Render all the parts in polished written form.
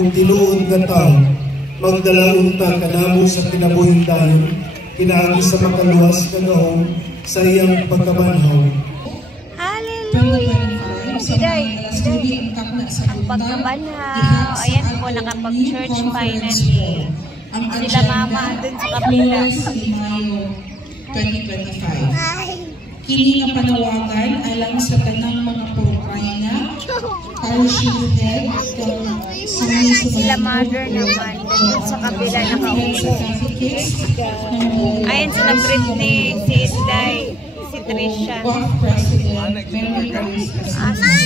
kung tinuod nga tao, magdala unta kanamo sa kinabuhing dayon, kinaagi sa makaluwas na gahong sa iyang pagkabanhaw. Hallelujah! Ang pagkabanhaw, ayan po, nakapag-church finally. Sila mama dun sa kapila. 2025. Kini nga panawagan alang sa tanang mga Purokraina, Parishionhead, sila mother naman, dun sa kapila nakaupo. Ayan sila Britney, si Isday, si Trisha.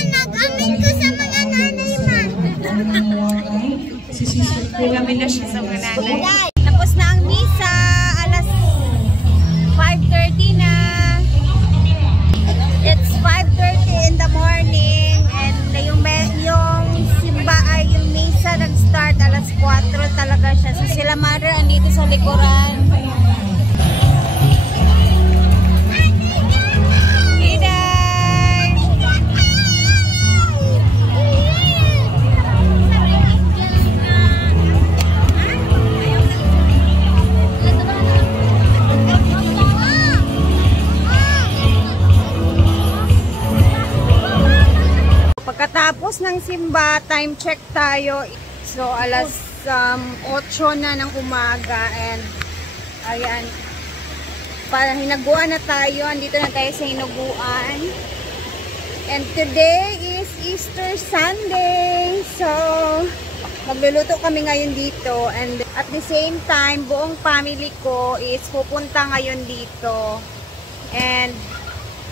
Nag-amin ko sa mga nanay mo. Kami na siya sa mga nanay. Tapos na ang misa, alas 5:30 na. It's 5:30 in the morning and yung simba ay yung misa nag-start alas 4 talaga siya. So sila mother andito sa likuran. Pagkatapos ng simba, time check tayo. So, alas 8 na ng umaga. And, ayan. Para hinaguan na tayo. Andito na tayo sa hinaguan. And today is Easter Sunday. So, magluluto kami ngayon dito. And at the same time, buong family ko is pupunta ngayon dito. And,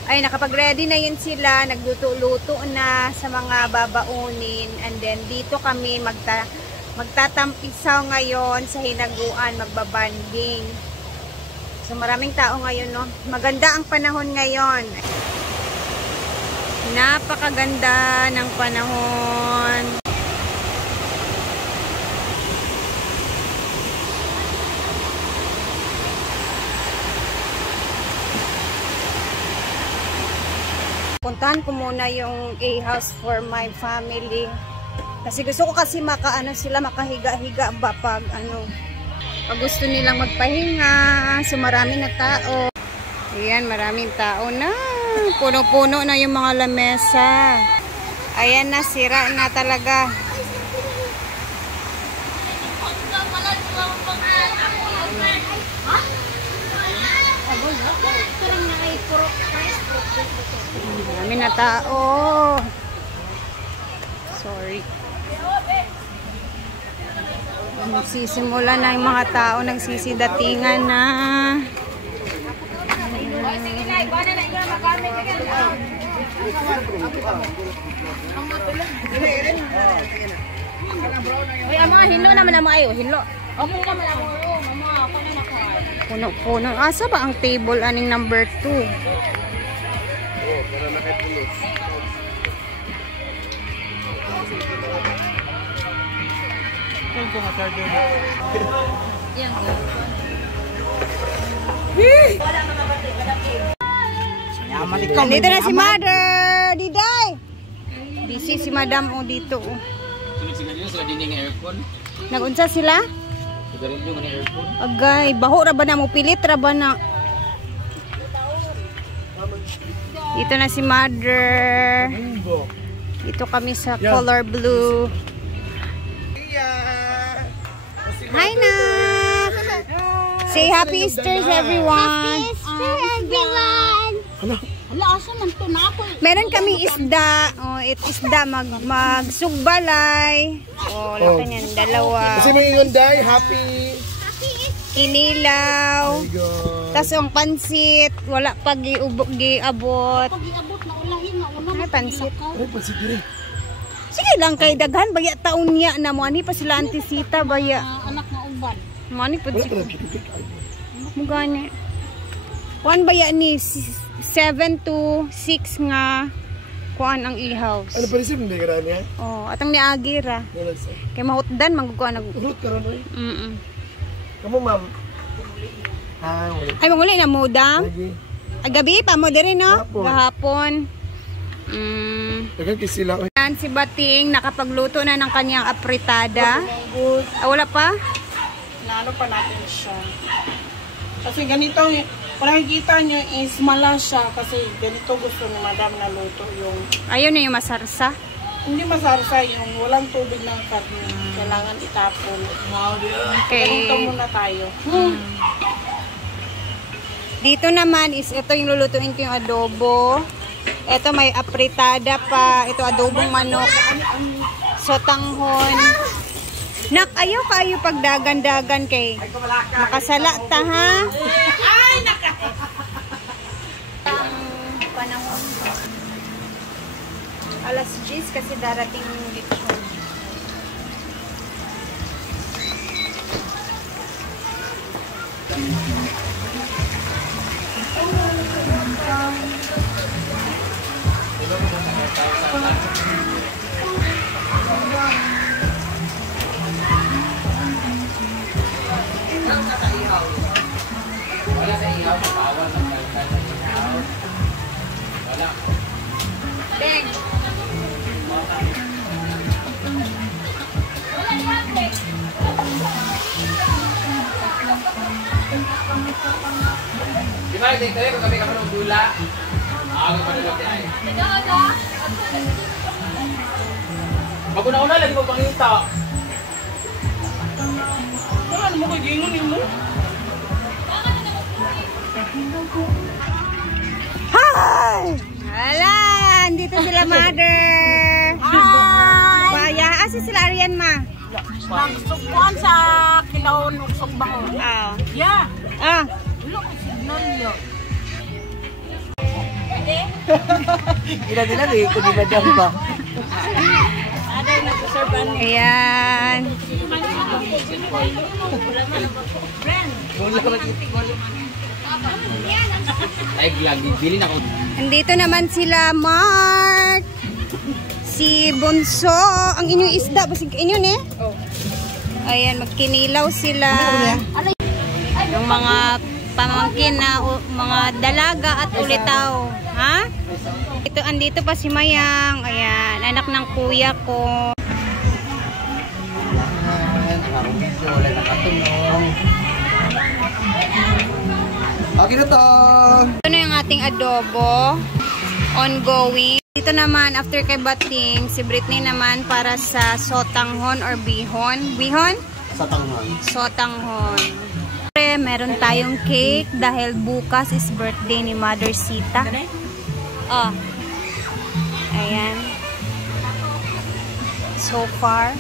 ay nakapag-ready na yun sila, nagluto-luto na sa mga babaunin, and then dito kami magtatampisaw ngayon sa hinaguan, magbabanding. So maraming tao ngayon, no? Maganda ang panahon ngayon. Napakaganda ng panahon. Puntahan ko muna yung A-house for my family. Kasi gusto ko kasi makahiga-higa ba pag gusto nilang magpahinga. So marami na tao. Ayan, maraming tao na. Puno-puno na yung mga lamesa. Ayan na, sira na talaga. Marami na tao. Sorry. Magsisimula na yung mga tao, nagsisidatingan na. Uy, mga hinlo naman ang mga ayo, hinlo. Okay naman ang mga mama, ako na nakuha. Puno-puno. Asa ba ang table aning number 2? Dito na si Mother! Diday! Busy si Madam dito. Nagunsa sila? Agay, baho ra ba na mo? Pilit ra ba na? Dito na si Mother. Dito kami sa color blue. Hi, Nak! Say Happy Easter, everyone! Happy Easter, everyone! Meron kaming isda. Oh, isda magsugbalay. Oh, laki niyan, dalawa. Kasi may ingonday, happy Kinilaw. Tas ang pansit, wala pag giabot. Ay, pansit. Sige lang kay daghan baya taon niya na mo ani pa sila antisita baya. Anak nga uban. Mani pud siguro. Mugani. Kuan baya ni 7 to 6 nga kuan ang e-house. Ano pa rin hindi ka niya? Oh, atang ni Agira. Kay mahutdan magkuan nag. Hut karon oy. Kamu ma'am. Ay manguli na mo dam. Agabi pa mo diri no? Gahapon. Dagan sila. Ayan, si Bating nakapagluto na ng kanyang apritada. Wala pa? Lalo pa natin siya. Kasi ganito, kung nakikita nyo is mala siya. Kasi ganito gusto ni madam na luto yung... Ayun na yung masarsa. Hindi masarsa yung walang tubig ng karne. Kailangan itapon. Okay. Ganito muna tayo. Dito naman is ito yung lulutuin ko yung adobo. Ito may apritada pa. Ito adobong manok. Sotanghon. Nak, ayaw kayo pagdagan-dagan kay makasala ta ha. Ay, naka! Panahon. Alas 10 kasi darating yung lechon. Wala sa ihaw, bawal ng kalkal sa ihaw. Wala. Deng! Di ba, dito tayo kung kami ng gula? Ako pa nila tayo. Maguna-una, lagi mo pangita. Ano mo kayo gingon mo? Hi! Hala! Andito sila, mother! Hi! Baya, asa sila Arian, ma? Nagsugpuan sa kilawon usog bango. Ah. Yeah. Ah. Ulo ko signal niyo. Gila-gila eh, kung di ba dyan ba? Aday nagsuserban ni. Ayan. Ay, lagi, bilhin ako. Andito naman sila, Mark. Si Bunso. Ang inyong isda. Basig inyon eh. Ayan, magkinilaw sila. Yung mga pamangkin na mga dalaga at ulitaw. Ha? Andito pa si Mayang. Ayan, anak ng kuya ko. Wala nakatulong. Okay na to. Ito na yung ating adobo. Ongoing. Dito naman, after kay Bating, si Britney naman para sa sotanghon or bihon. Bihon? Sotanghon. Sotanghon. Meron tayong cake dahil bukas is birthday ni Mother Sita. Oh. Ayan. So far,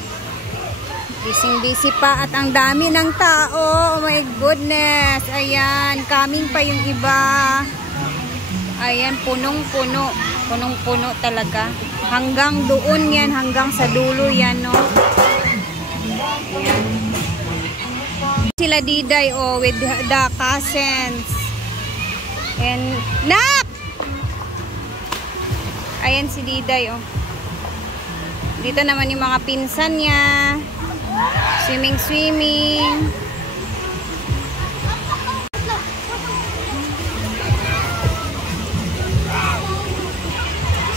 busy pa at ang dami ng tao. Oh my goodness. Ayan, coming pa yung iba. Ayan, punong-puno. Punong-puno talaga. Hanggang doon yan, hanggang sa dulo yan, no? Ayan. Sila Diday, oh, with the cousins. And, Nak! Ayan si Diday, oh. Dito naman yung mga pinsan niya. Swimming.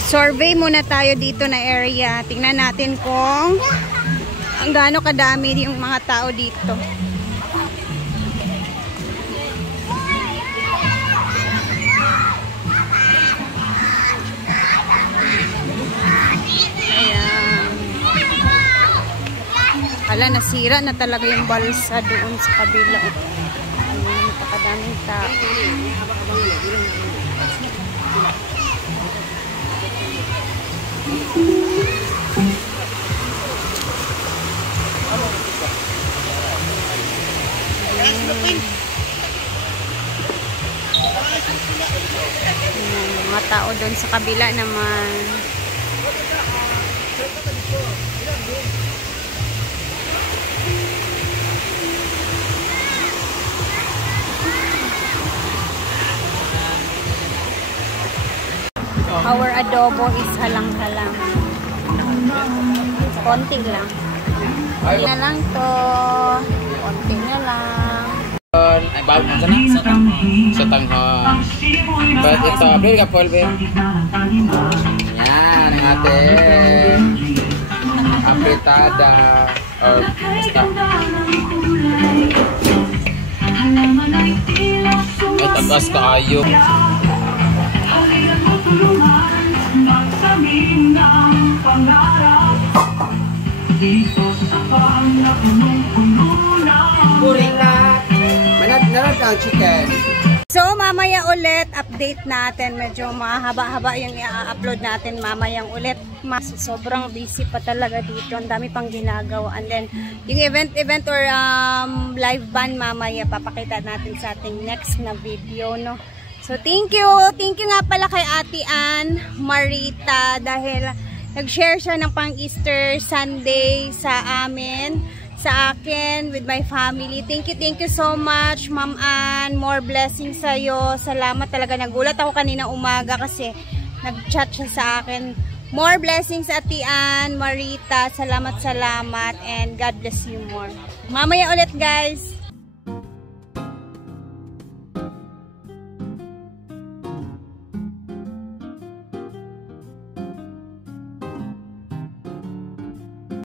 Survey muna tayo dito na area. Tingnan natin kung gaano kadami yung mga tao dito. Ayan. Hala, nasira na talaga yung balsa doon sa kabila. Ayan, napakadaming tao. Mga tao doon sa kabila naman. Our adobo is halang-halang. Konti lang. Konti na lang to. Konti na lang. Ay, bago ka na? Sotanghon. But ito, bili ka, Paul, babe. Yan, ang ating mostarda or basta. Ay, tagas kaayo. Narad ang chicken. So, mamaya ulit, update natin. Medyo mahaba-haba yung i-upload natin mamayang ulit. Sobrang busy pa talaga dito. Ang dami pang ginagawa. And then, yung event or live band mamaya, papakita natin sa ating next na video, no? So, thank you. Thank you nga pala kay Ate Ann Marita dahil nag-share siya ng pang-Easter Sunday sa amin. Sa akin, with my family. Thank you so much, Ma'am Ann. More blessings sa'yo. Salamat talaga. Nagulat ako kanina umaga kasi nag-chat siya sa akin. More blessings, Ate Ann, Marita. Salamat. And God bless you more. Mamaya ulit, guys.